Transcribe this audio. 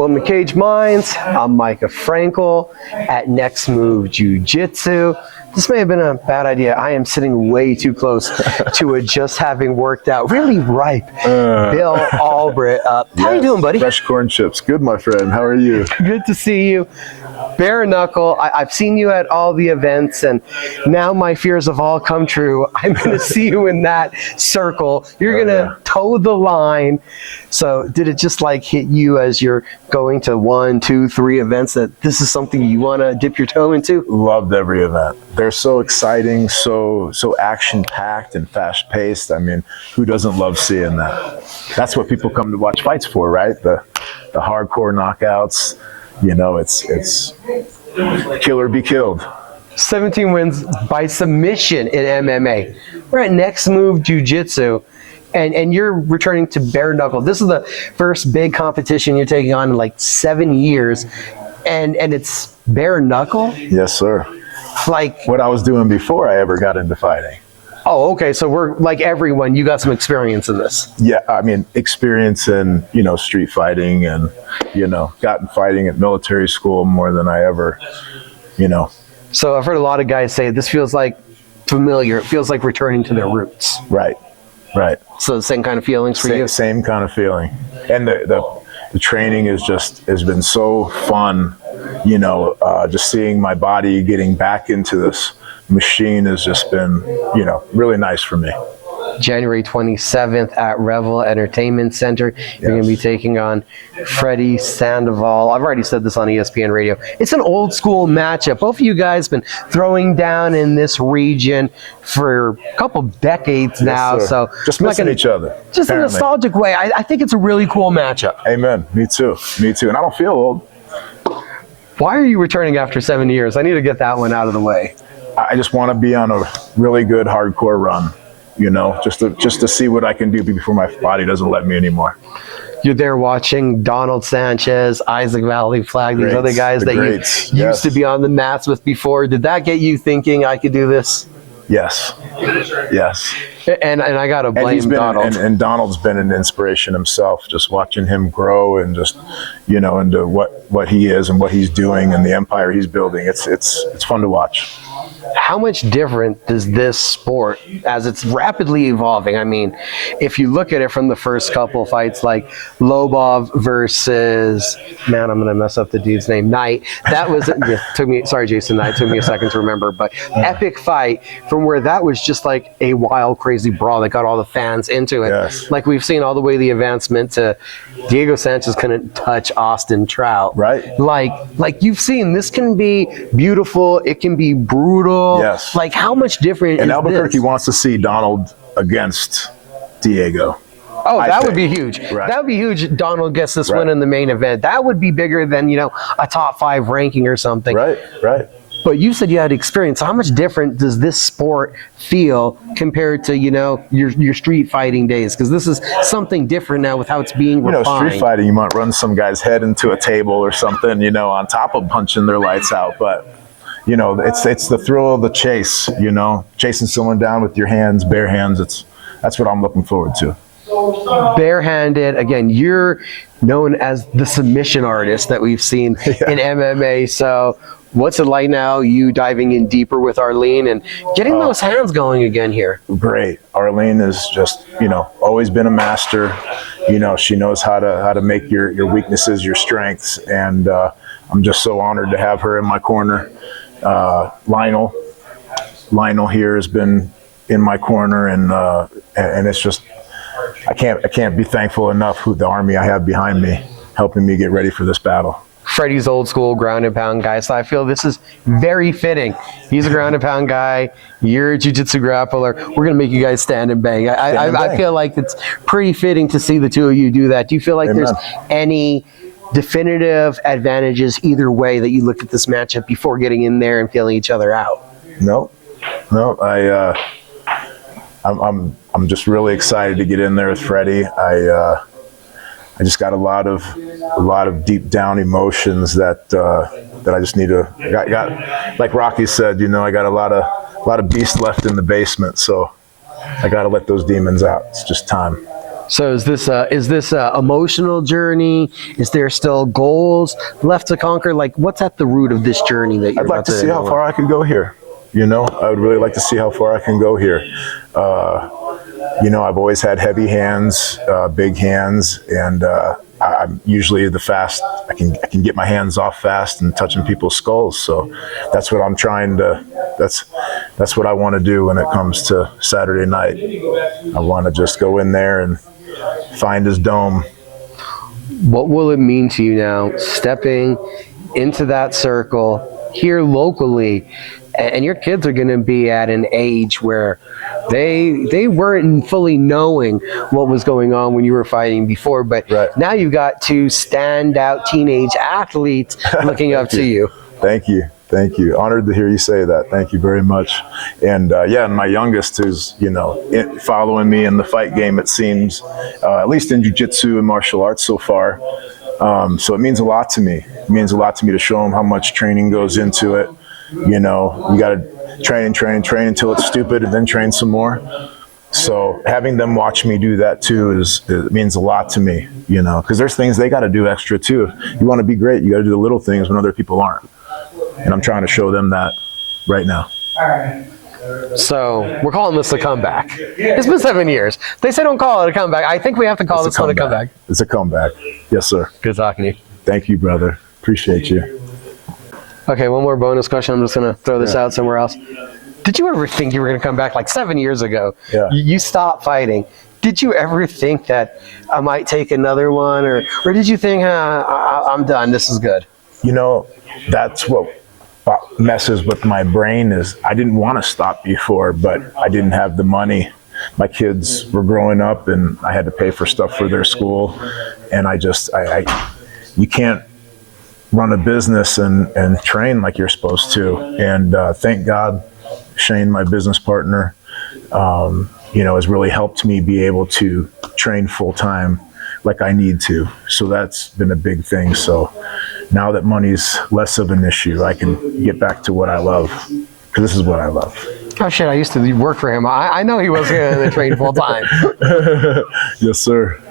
Welcome to Cage Minds. I'm Micah Frankel at Next Move Jiu-Jitsu. This may have been a bad idea. I am sitting way too close to a just having worked out, really ripe Bill Albrecht. How you doing, buddy? Fresh corn chips. Good, my friend. How are you? Good to see you. Bare-Knuckle, I've seen you at all the events, and now my fears have all come true. I'm going to see you in that circle. You're going to toe the line. So did it just like hit you as you're going to 1, 2, 3 events that this is something you want to dip your toe into? Loved every event. They're so exciting, so action-packed and fast-paced. I mean, who doesn't love seeing that? That's what people come to watch fights for, right? The hardcore knockouts. You know, it's kill or be killed. 17 wins by submission in MMA. We're at Next Move Jiu-Jitsu, and you're returning to Bare-Knuckle. This is the first big competition you're taking on in like 7 years, and it's Bare-Knuckle? Yes, sir. Like what I was doing before I ever got into fighting. Oh, okay. So we're like everyone. You got some experience in this. Yeah, I mean, experience in, street fighting and, gotten fighting at military school more than I ever, So I've heard a lot of guys say this feels like familiar. It feels like returning to their roots. Right. So the same kind of feelings for you? Same kind of feeling. And the training has been so fun, just seeing my body getting back into this machine has just been, really nice for me. January 27th at Revel Entertainment Center. You're going to be taking on Freddy Sandoval. I've already said this on ESPN Radio. It's an old school matchup. Both of you guys been throwing down in this region for a couple decades now. Yes, so just missing each other. Just apparently. In a nostalgic way. I think it's a really cool matchup. Amen. Me too. And I don't feel old. Why are you returning after 7 years? I need to get that one out of the way. I just want to be on a really good hardcore run, just to see what I can do before my body doesn't let me anymore. You're there watching Donald Sanchez, Isaac Valley Flag, these other guys that you used to be on the mats with before. Did that get you thinking I could do this? Yes. And I got to blame Donald. And Donald's been an inspiration himself, just watching him grow and just, into what he is and what he's doing and the empire he's building. It's fun to watch. How much different does this sport, as it's rapidly evolving? I mean, if you look at it from the first couple fights, like Lobov versus, man, I'm going to mess up the dude's name, Knight. That was, sorry, Jason Knight, took me a second to remember, but epic fight from where that was just like a wild, crazy brawl that got all the fans into it. Yes. Like we've seen all the way the advancement to Diego Sanchez couldn't touch Austin Trout. Right. Like you've seen, this can be beautiful, it can be brutal. Yes. Like how much different and is Albuquerque this? wants to see Donald against Diego. Oh, that would be huge. Right. That would be huge. Donald gets this win in the main event. That would be bigger than, a top 5 ranking or something. Right. But you said you had experience. How much different does this sport feel compared to, your street fighting days? Because this is something different now with how it's being refined. Street fighting, you might run some guy's head into a table or something, on top of punching their lights out. But, it's the thrill of the chase, chasing someone down with your hands, bare hands. That's what I'm looking forward to. Barehanded, again, you're known as the submission artist that we've seen in MMA. So what's it like now, you diving in deeper with Arlene and getting those hands going again here? Great. Arlene has just, always been a master. She knows how to make your weaknesses your strengths. And I'm just so honored to have her in my corner. Lionel here has been in my corner, and it's just I can't be thankful enough who the army I have behind me, helping me get ready for this battle. Freddy's old school ground and pound guy, so I feel this is very fitting. He's a ground and pound guy. You're a jiu-jitsu grappler. We're gonna make you guys stand and bang. I feel like it's pretty fitting to see the two of you do that. Do you feel like there's any definitive advantages either way that you look at this matchup before getting in there and feeling each other out? No. I'm just really excited to get in there with Freddy. I just got a lot of deep down emotions that I just need to got like Rocky said, I got a lot of beast left in the basement, so I got to let those demons out. It's just time. So is this a emotional journey? Is there still goals left to conquer? Like, what's at the root of this journey that you're I'd like to see how far I can go here. You know, I would really like to see how far I can go here. You know, I've always had heavy hands, big hands, and I'm usually the fast. I can get my hands off fast and touching people's skulls. So that's what I'm trying to. That's what I want to do when it comes to Saturday night. I want to just go in there and find his dome. What will it mean to you now, stepping into that circle here locally? And your kids are going to be at an age where they weren't fully knowing what was going on when you were fighting before, but now you've got two standout teenage athletes looking up to you. Thank you. Thank you. Honored to hear you say that. Thank you very much. And yeah, and my youngest who's, you know, following me in the fight game, it seems, at least in jiu-jitsu and martial arts so far. So it means a lot to me. It means a lot to me to show them how much training goes into it. You know, you got to train until it's stupid and then train some more. So having them watch me do that too it means a lot to me, you know, because there's things they got to do extra too. You want to be great, you got to do the little things when other people aren't. And I'm trying to show them that right now. So we're calling this a comeback. It's been 7 years. They say don't call it a comeback. I think we have to call this one a comeback. It's a comeback. Yes, sir. Good talking to you. Thank you, brother. Appreciate you. Okay, one more bonus question. I'm just going to throw this out somewhere else. Did you ever think you were going to come back like 7 years ago? Yeah. You stopped fighting. Did you ever think that I might take another one? Or did you think, I'm done, this is good? You know, that's what messes with my brain is I didn't want to stop before, but I didn't have the money. My kids were growing up and I had to pay for stuff for their school. And you can't run a business and train like you're supposed to. And thank God, Shane, my business partner, you know, has really helped me be able to train full time like I need to. So that's been a big thing. So now that money's less of an issue, I can get back to what I love, because this is what I love. Oh shit, I used to work for him. I know he wasn't going to train full time. Yes, sir.